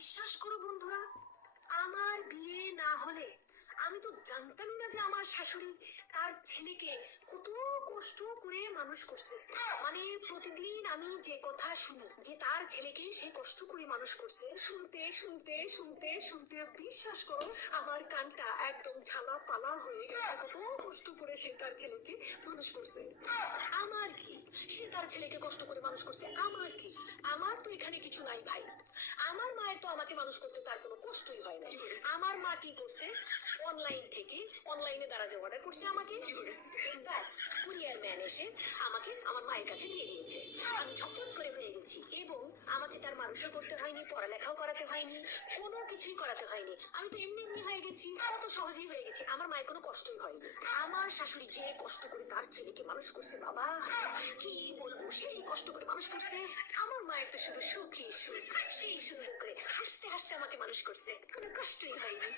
বিশ্বাস করো বন্ধুরা, আমার বিয়ে না হলে আমি তো জানতামই না যে আমার শাশুড়ি তার ছেলেকে কত কষ্ট করে মানুষ করছে। মানে প্রতিদিন আমি যে কথা শুনি যে তার ছেলেকে সে কষ্ট করে মানুষ করছে, শুনতে শুনতে শুনতে শুনতে বিশ্বাস করো আমার কানটা একদম ঝালা পালা হয়ে গেছে। কত কষ্ট করে সে তার ছেলেকে মানুষ করছে। আমার কি, সে তার ছেলেকে কষ্ট করে মানুষ করছে, আমার কি? আমার তো এখানে কিছু নাই ভাই। আমার মায়ের তো আমাকে মানুষ করতে তার কোনো কষ্টই হয় না। আমার মা কি করছে, অনলাইন থেকে অনলাইনে দ্বারা যে অর্ডার করছে আমাকে, ব্যাস কুরিয়ার ম্যান এসে আমাকে আমার মায়ের কাছে দিয়ে দিয়েছে। আমি ঝটপট করে হয়ে গেছি এবং আমাকে তার মানুষও করতে হয়নি, পড়ালেখাও করাতে হয়নি, কোনো কিছুই করাতে হয়নি। আমি তো এমনি এমনি হয়ে গেছি, কত সহজেই হয়ে গেছি। আমার মায়ের কোনো কষ্টই হয়নি। আমার শাশুড়ি যে কষ্ট করে তার ছেলেকে মানুষ করছে, বাবা কি বলবো, সেই কষ্ট করে মানুষ করছে। আমার মায়ের তো শুধু সুখী সুখ, সেই সুন্দর করে হাসতে হাসতে আমাকে মানুষ করছে, কোনো কষ্টই হয়নি।